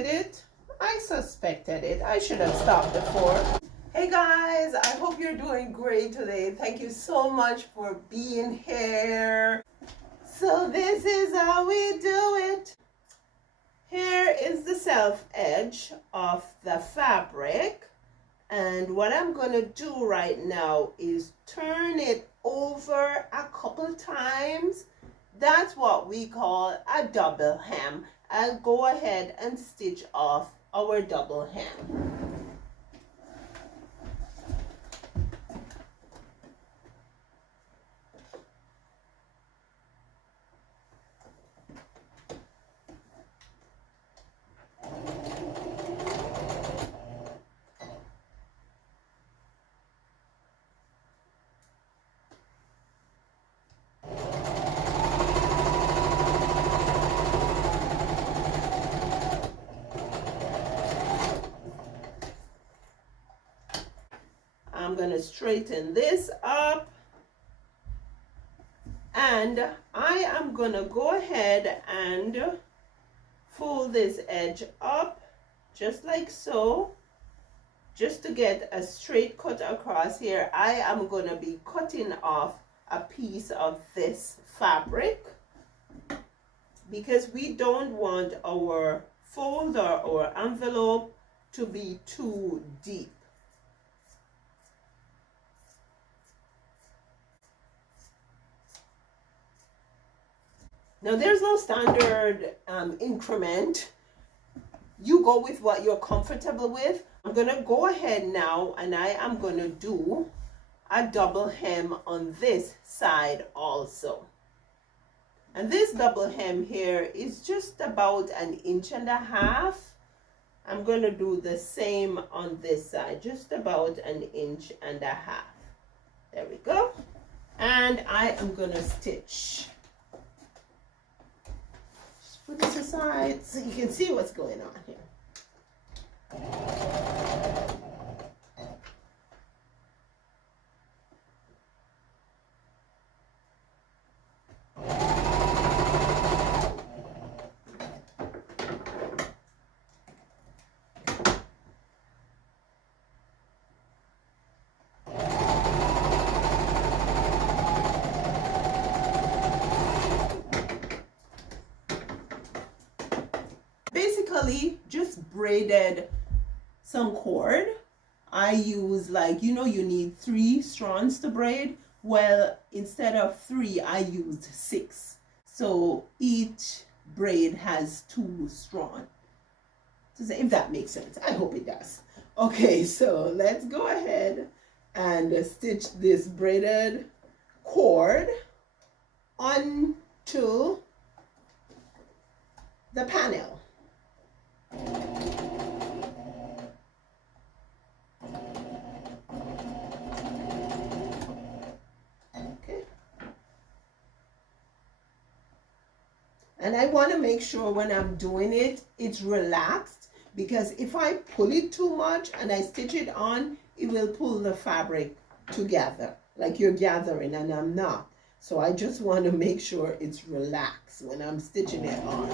suspected it. I suspected it. I should have stopped before. Hey guys, I hope you're doing great today. Thank you so much for being here. So this is how we do it. Here is the self edge of the fabric. And what I'm going to do right now is turn it over a couple times. That's what we call a double hem. I'll go ahead and stitch off our double hem. I'm going to straighten this up, and I am going to go ahead and fold this edge up just like so, just to get a straight cut across here. I am going to be cutting off a piece of this fabric because we don't want our folder or envelope to be too deep. Now there's no standard increment. You go with what you're comfortable with. I'm gonna go ahead now and I am gonna do a double hem on this side also. And this double hem here is just about 1.5 inches. I'm gonna do the same on this side, just about 1.5 inches. There we go. And I am gonna stitch. Put this aside so you can see what's going on here. Just braided some cord. I use, like, you know, you need 3 strands to braid. Well, instead of 3, I used 6. So each braid has 2 strands. If that makes sense. I hope it does. Okay, so let's go ahead and stitch this braided cord onto the panel. Okay. And I want to make sure when I'm doing it, it's relaxed, because if I pull it too much and I stitch it on, it will pull the fabric together, like you're gathering, and I'm not. So I just want to make sure it's relaxed when I'm stitching it on.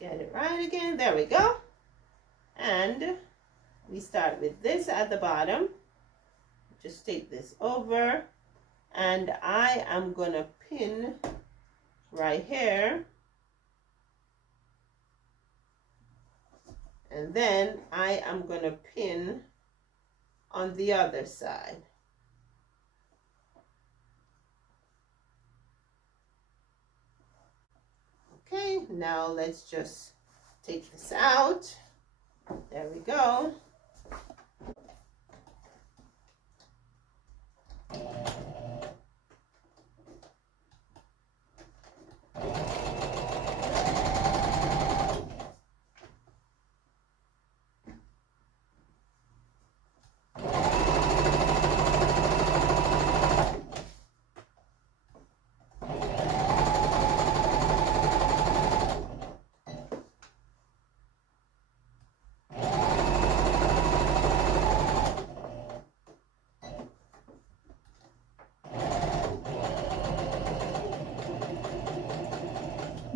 Get it right again. There we go. And we start with this at the bottom. Just take this over, and I am gonna pin right here, and then I am gonna pin on the other side. Okay, now let's just take this out. There we go.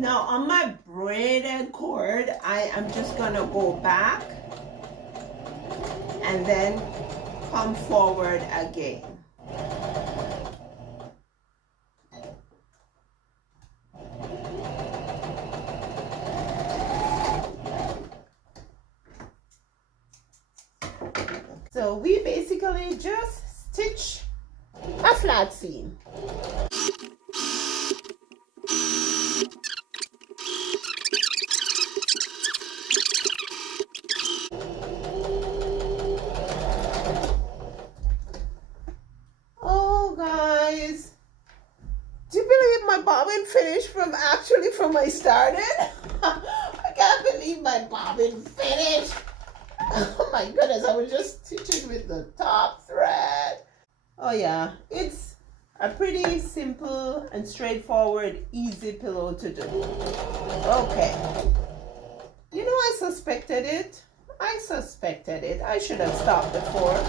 Now on my braided cord, I am just gonna go back and then come forward again. So we basically just stitch a flat seam. Oh guys, do you believe my bobbin finished from I started? I can't believe my bobbin finished. Oh my goodness, I was just stitching with the top thread. Oh yeah, it's a pretty simple and straightforward, easy pillow to do. Okay. You know, I suspected it. I should have stopped before.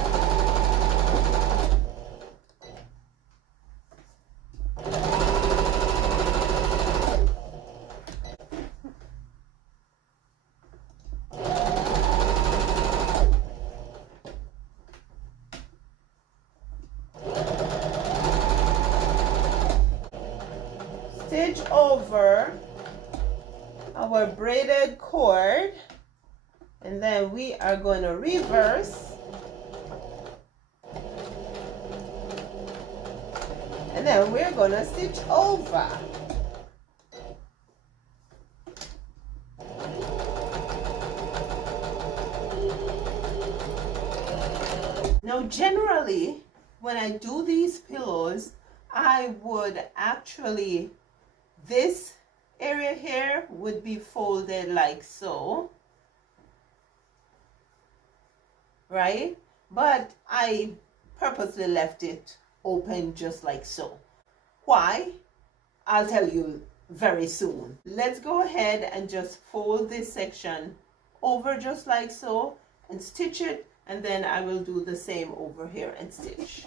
Stitch over our braided cord, and then we are going to reverse, and then we're going to stitch over. Now generally when I do these pillows, I would actually, this area here would be folded like so, right? But I purposely left it open just like so. Why? I'll tell you very soon. Let's go ahead and just fold this section over just like so and stitch it, and then I will do the same over here and stitch.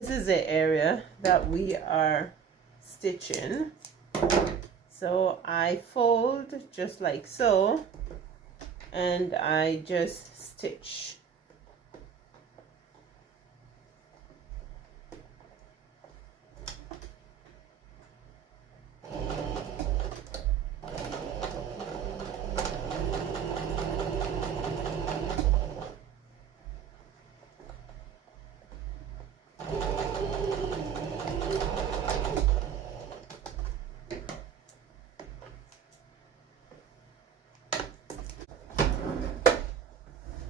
This is the area that we are stitching. So I fold just like so, and I just stitch.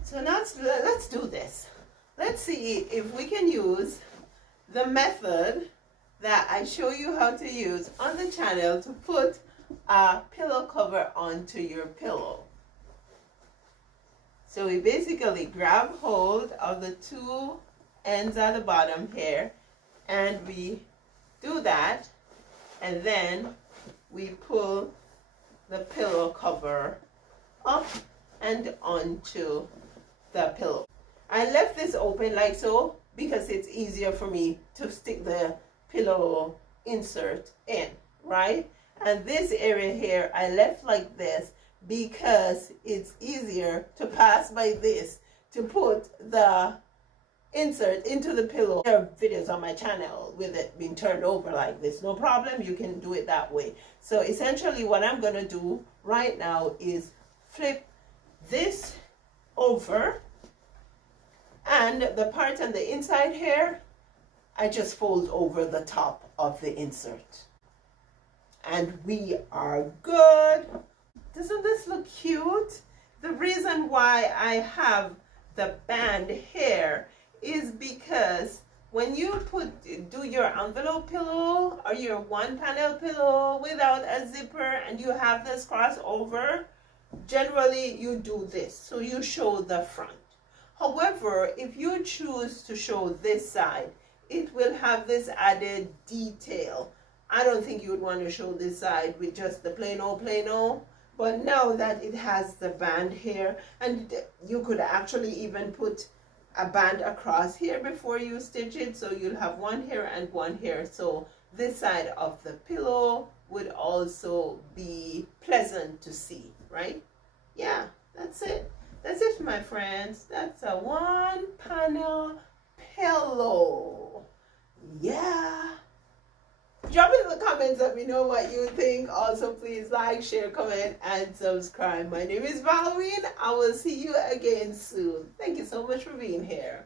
So now let's do this. Let's see if we can use the method that I show you how to use on the channel to put a pillow cover onto your pillow. So we basically grab hold of the two ends at the bottom here, and we do that, and then we pull the pillow cover up and onto the pillow. I left this open like so because it's easier for me to stick the pillow insert in, right? And this area here I left like this because it's easier to pass by this to put the insert into the pillow. There are videos on my channel with it being turned over like this. No problem, you can do it that way. So essentially what I'm going to do right now is flip this over, and the part on the inside here I just fold over the top of the insert, and we are good. Doesn't this look cute? The reason why I have the band here is because when you do your envelope pillow or your one panel pillow without a zipper and you have this crossover, generally you do this, so you show the front. However, if you choose to show this side, it will have this added detail. I don't think you would want to show this side with just the plain old, but now that it has the band here, and you could actually even put a band across here before you stitch it, so you'll have one here and one here, so this side of the pillow would also be pleasant to see, right? Yeah, that's it. That's it, my friends. That's a one panel pillow. Yeah. Drop it in the comments, let me know what you think. Also, please like, share, comment, and subscribe. My name is Valrine. I will see you again soon. Thank you so much for being here.